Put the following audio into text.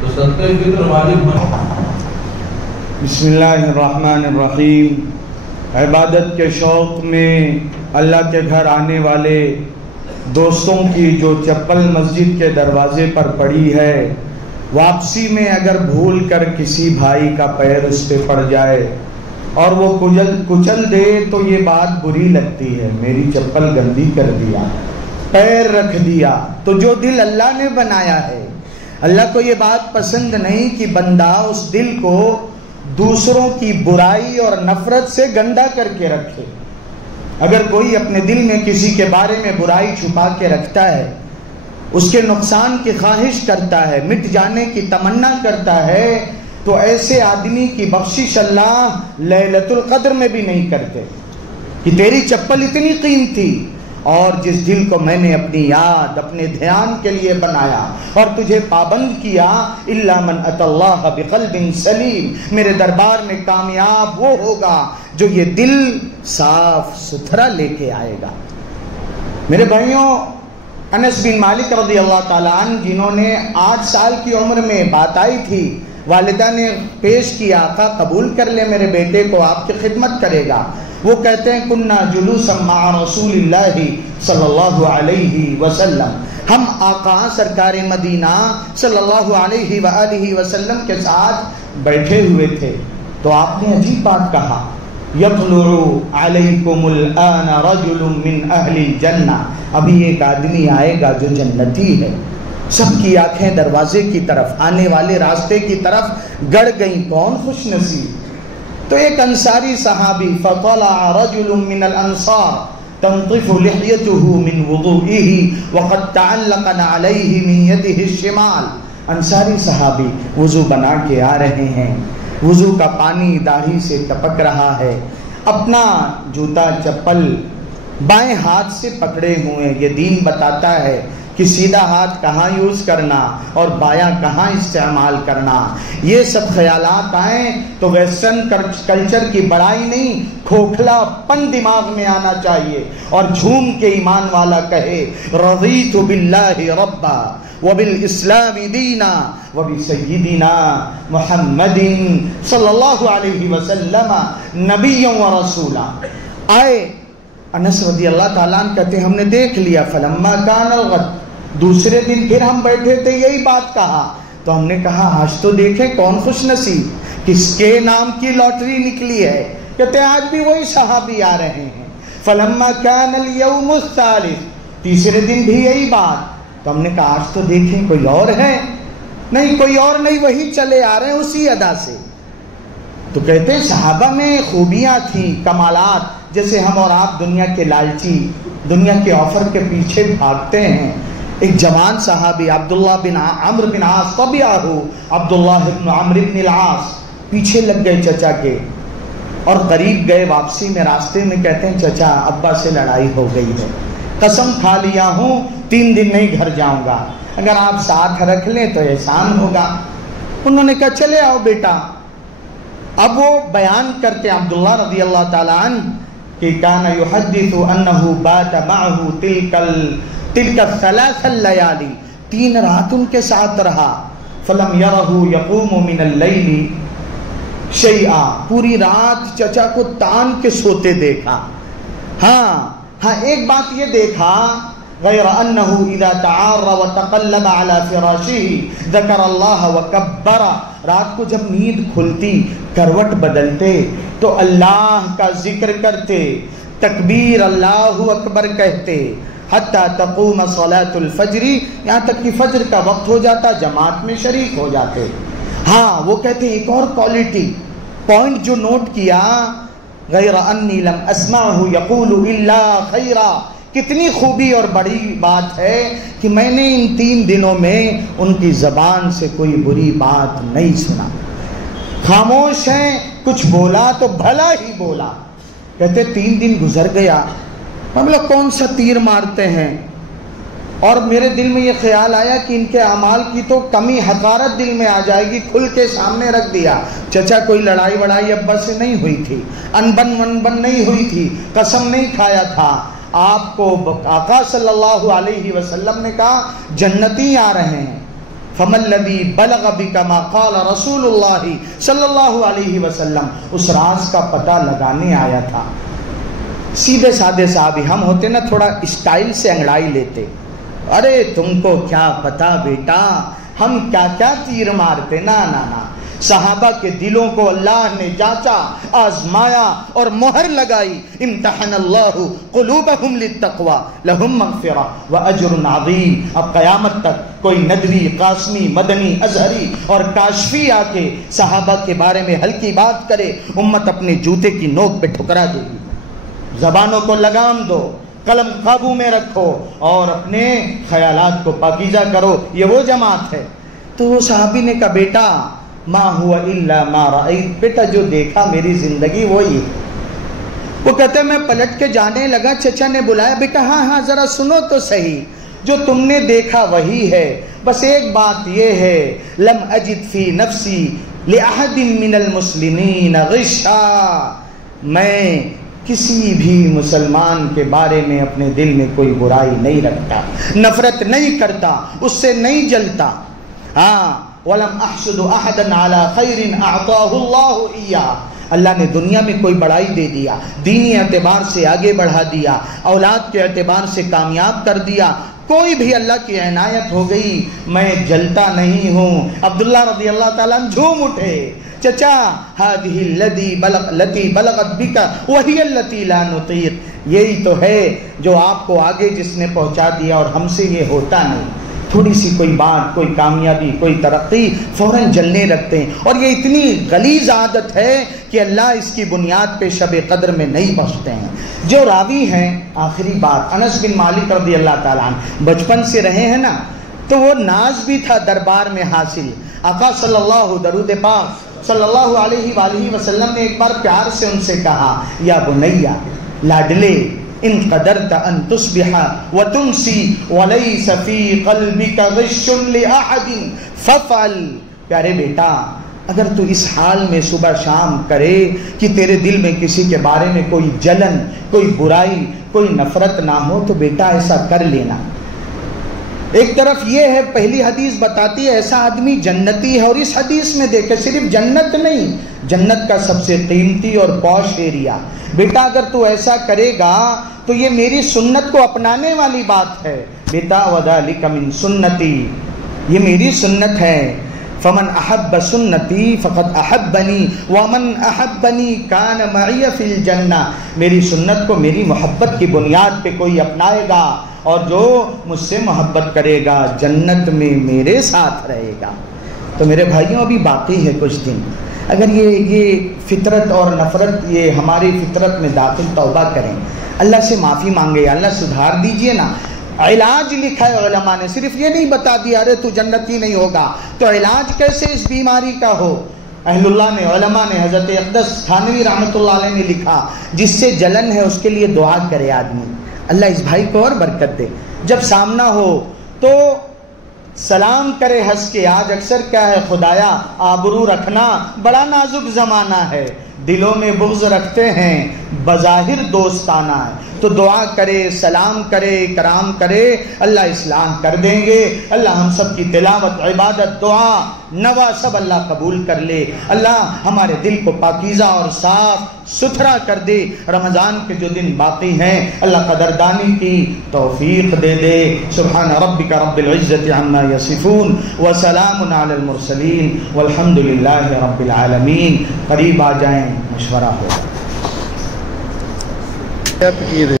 تو صدقہ فطر واجب ہونا۔ بسم اللہ الرحمن الرحیم۔ عبادت کے شوق میں اللہ کے گھر آنے والے دوستوں کی جو چپل مسجد کے دروازے پر پڑی ہے، واپسی میں اگر بھول کر کسی بھائی کا پیر اس پہ پڑ جائے اور وہ کچل دے تو یہ بات بری لگتی ہے، میری چپل گندی کر دیا، پیر رکھ دیا۔ تو جو دل اللہ نے بنایا ہے، اللہ کو یہ بات پسند نہیں کہ بندہ اس دل کو دوسروں کی برائی اور نفرت سے گندا کر کے رکھے۔ اگر کوئی اپنے دل میں کسی کے بارے میں برائی چھپا کے رکھتا ہے، اس کے نقصان کی خواہش کرتا ہے، مٹ جانے کی تمنا کرتا ہے، تو ایسے آدمی کی بخشش اللہ لیلۃ القدر میں بھی نہیں کرتے کہ تیری چپل اتنی قیمتی، اور جس دل کو میں نے اپنی یاد اپنے دھیان کے لیے بنایا اور تجھے پابند کیا، الا من اتى اللہ بقلب سلیم، میرے دربار میں کامیاب وہ ہوگا جو یہ دل صاف ستھرا لے کے آئے گا۔ میرے بھائیوں، انس بن مالک رضی اللہ تعالیٰ عنہ، جنہوں نے 8 سال کی عمر میں بات آئی تھی، والدہ نے پیش کیا، آقا قبول کر لے میرے بیٹے کو، آپ کی خدمت کرے گا۔ وہ کہتے ہیں کننا جلوسا مع رسول اللہ صلی اللہ علیہ وسلم، ہم آقا سرکار مدینہ صلی اللہ علیہ وآلہ وسلم کے ساتھ بیٹھے ہوئے تھے، تو آپ نے عجیب بات کہا، یطلع علیکم الآن رجل من اہل الجنہ، ابھی ایک آدمی آئے گا جو جنتی ہے۔ سب کی آنکھیں دروازے کی طرف، آنے والے راستے کی طرف گڑ گئیں، کون خوش نصیب؟ تو ایک انصاری صحابی، فطلع رجل من الانصار تنطف لحیته من وضوئه وقد تعلق علیہ من یده الشمال، انصاری صحابی وضو بنا کے آ رہے ہیں، وضو کا پانی داڑھی سے ٹپک رہا ہے، اپنا جوتا چپل بائیں ہاتھ سے پکڑے ہوئے۔ یہ دین بتاتا ہے کہ سیدھا ہاتھ کہاں یوز کرنا اور بایاں کہاں استعمال کرنا۔ یہ سب خیالات آئیں تو ویسٹرن کلچر کی بڑائی نہیں، کھوکھلا پن دماغ میں آنا چاہیے، اور جھوم کے ایمان والا کہے رضیت باللہ ربا وبالاسلام دینا وبسیدنا محمد صلی اللہ علیہ وسلم نبی و رسولا۔ آئے انس رضی اللہ تعالیٰ عنہ کہتے ہیں ہم نے دیکھ لیا، فلما کان الغد، دوسرے دن پھر ہم بیٹھے تھے، یہی بات کہا، تو ہم نے کہا آج تو دیکھیں کون خوش نصیب، کس کے نام کی لاٹری نکلی ہے۔ کہتے ہیں آج بھی وہی صحابی آ رہے ہیں۔ فلما کان الیوم الثالث، تیسرے دن بھی یہی بات، تو ہم نے کہا آج تو دیکھیں کوئی اور ہے، نہیں کوئی اور نہیں، وہی چلے آ رہے ہیں اسی ادا سے۔ تو کہتے ہیں صحابہ میں خوبیاں تھیں، کمالات، جیسے ہم اور آپ دنیا کے لالچی، دنیا کے آفر کے پیچھے بھاگتے ہیں۔ ایک جوان صحابی عبداللہ بن عمرو بن عاص، طبعہ عبداللہ بن عمرو بن العاص، پیچھے لگ گئے چچا کے اور قریب گئے، واپسی میں راستے میں کہتے ہیں چچا ابا سے لڑائی ہو گئی ہے، قسم کھا لیا ہوں 3 دن نہیں گھر جاؤں گا، اگر آپ ساتھ رکھ لیں تو احسان ہوگا۔ انہوں نے کہا چلے آؤ بیٹا۔ اب وہ بیان کرتے عبداللہ رضی اللہ تعالیٰ عنہ کہ کان یحدث انہ بات معہ تلک الثلاث اللیالی، 3 رات ان کے ساتھ رہا، فلم یرہ یقوم من اللیل شیئا، پوری رات چچا کو تان کے سوتے دیکھا۔ ہاں ایک بات یہ دیکھا، غیر انہ اذا تعار وتقلب على فراشہ ذکر اللہ وکبر، رات کو جب نیند کھلتی کروٹ بدلتے تو اللہ کا ذکر کرتے، تکبیر اللہ اکبر کہتے، حتی تقوم صلاۃ الفجر، یہاں تک کہ فجر کا وقت ہو جاتا جماعت میں شریک ہو جاتے۔ ہاں وہ کہتے ایک اور کوالٹی پوائنٹ جو نوٹ کیا، غیر انی لم اسمعہ یقول الا خیرا، کتنی خوبی اور بڑی بات ہے کہ میں نے ان 3 دنوں میں ان کی زبان سے کوئی بری بات نہیں سنا، خاموش ہیں، کچھ بولا تو بھلا ہی بولا۔ کہتے 3 دن گزر گیا، ہم لوگ کون سا تیر مارتے ہیں، اور میرے دل میں یہ خیال آیا کہ ان کے اعمال کی تو کمی حقارت دل میں آ جائے گی، کھل کے سامنے رکھ دیا۔ چچا کوئی لڑائی وڑائی ابا سے نہیں ہوئی تھی، انبن ونبن نہیں ہوئی تھی، قسم نہیں کھایا تھا، آپ کو آقا صلی اللہ علیہ وسلم نے کہا جنتی آ رہے ہیں، فَمَا الَّذِي بَلَغَ بِكَ مَا قَالَ رسول اللہ صلی اللہ علیہ وسلم، اس راز کا پتہ لگانے آیا تھا۔ سیدھے سادے صحابی ہم ہوتے نا تھوڑا اسٹائل سے انگڑائی لیتے، ارے تم کو کیا پتا بیٹا ہم کیا کیا تیر مارتے، نا نا نا، صحابہ کے دلوں کو اللہ نے جانچا، آزمایا اور مہر لگائی۔ امتحن اللہ قلوبہم للتقوی لہم مغفرہ واجر عظیم۔ اب قیامت تک کوئی ندوی، قاسمی، مدنی، ازہری اور کاشفی آ کے صحابہ کے بارے میں ہلکی بات کرے، امت اپنے جوتے کی نوک پہ ٹھکرا دے گی۔ زبانوں کو لگام دو، قلم قابو میں رکھو اور اپنے خیالات کو پاکیزہ کرو، یہ وہ جماعت ہے۔ تو وہ صحابی نے کہا بیٹا ما ہوا الا ما رأیت، بیٹا جو دیکھا میری زندگی وہی ہے۔ وہ کہتے میں پلٹ کے جانے لگا، چچا نے بلایا، بیٹا ہاں ہاں ذرا سنو تو صحیح، جو تم نے دیکھا وہی ہے، بس ایک بات یہ ہے لم اجد فی نفسی لأحد من المسلمین غشا، میں کسی بھی مسلمان کے بارے میں اپنے دل میں کوئی برائی نہیں رکھتا، نفرت نہیں کرتا، اس سے نہیں جلتا۔ ہاں وَلَمْ أَحْسُدُ أَحَدًا عَلَى خَيْرٍ أَعْطَاهُ اللَّهُ إِيَّاهُ، اللہ نے دنیا میں کوئی بڑائی دے دیا، دینی اعتبار سے آگے بڑھا دیا، اولاد کے اعتبار سے کامیاب کر دیا، کوئی بھی اللہ کی عنایت ہو گئی، میں جلتا نہیں ہوں۔ عبداللہ رضی اللہ تعالیٰ عنہ جھوم اٹھے، چچا هذه التي بلغت بك وهي التي لا نطيق، یہی تو ہے جو آپ کو آگے جس نے پہنچا دیا اور ہم سے یہ ہوتا نہیں۔ تھوڑی سی کوئی بات، کوئی کامیابی، کوئی ترقی، فوراً جلنے لگتے ہیں، اور یہ اتنی غلیظ عادت ہے کہ اللہ اس کی بنیاد پہ شب قدر میں نہیں بخشتے ہیں۔ جو راوی ہیں، آخری بات، انس بن مالک رضی اللہ تعالیٰ عنہ بچپن سے رہے ہیں نا، تو وہ ناز بھی تھا دربار میں حاصل۔ آقا صلی اللہ درود پاک صلی اللہ علیہ وآلہ وسلم نے ایک بار پیار سے ان سے کہا، یا بنیا، لاڈلے، ان قدرت ان تصبح وتمسی وليس في قلبك غش لاحد فافعل، پیارے بیٹا اگر تو اس حال میں صبح شام کرے کہ تیرے دل میں کسی کے بارے میں کوئی جلن، کوئی برائی، کوئی نفرت نہ ہو، تو بیٹا ایسا کر لینا۔ ایک طرف یہ ہے، پہلی حدیث بتاتی ہے ایسا آدمی جنتی ہے، اور اس حدیث میں دیکھے صرف جنت نہیں، جنت کا سب سے قیمتی اور پوش ایریا، بیٹا اگر تو ایسا کرے گا تو یہ میری سنت کو اپنانے والی بات ہے، بیٹا وذالک من سنتی، یہ میری سنت ہے، فمن احب سنتی فقد احبنی ومن احبنی کان معی فی الجنہ، میری سنت کو میری محبت کی بنیاد پہ کوئی اپنائے گا اور جو مجھ سے محبت کرے گا جنت میں میرے ساتھ رہے گا۔ تو میرے بھائیوں ابھی باقی ہے کچھ دن، اگر یہ فطرت اور نفرت یہ ہماری فطرت میں داخل، توبہ کریں، اللہ سے معافی مانگے، اللہ سدھار دیجئے نا۔ علاج لکھا ہے علماء نے، صرف یہ نہیں بتا دیا ارے تو جنتی نہیں ہوگا، تو علاج کیسے اس بیماری کا ہو؟ اہل اللہ نے، علماء نے، حضرت اقدس تھانوی رحمۃ اللہ علیہ نے لکھا، جس سے جلن ہے اس کے لیے دعا کرے آدمی، اللہ اس بھائی کو اور برکت دے، جب سامنا ہو تو سلام کرے ہنس کے۔ آج اکثر کیا ہے، خدایا آبرو رکھنا بڑا نازک زمانہ ہے، دلوں میں بغض رکھتے ہیں، بظاہر دوستانہ ہے، تو دعا کرے، سلام کرے، کرام کرے، اللہ اصلاح کر دیں گے۔ اللہ ہم سب کی تلاوت، عبادت، دعا، نوا سب اللہ قبول کر لے، اللہ ہمارے دل کو پاکیزہ اور صاف ستھرا کر دے، رمضان کے جو دن باقی ہیں اللہ قدردانی کی توفیق دے دے۔ سبحان ربک رب العزت عما یصفون وسلام علی المرسلین والحمد للہ رب العالمین۔ قریب آ جائیں، مشورہ ہو۔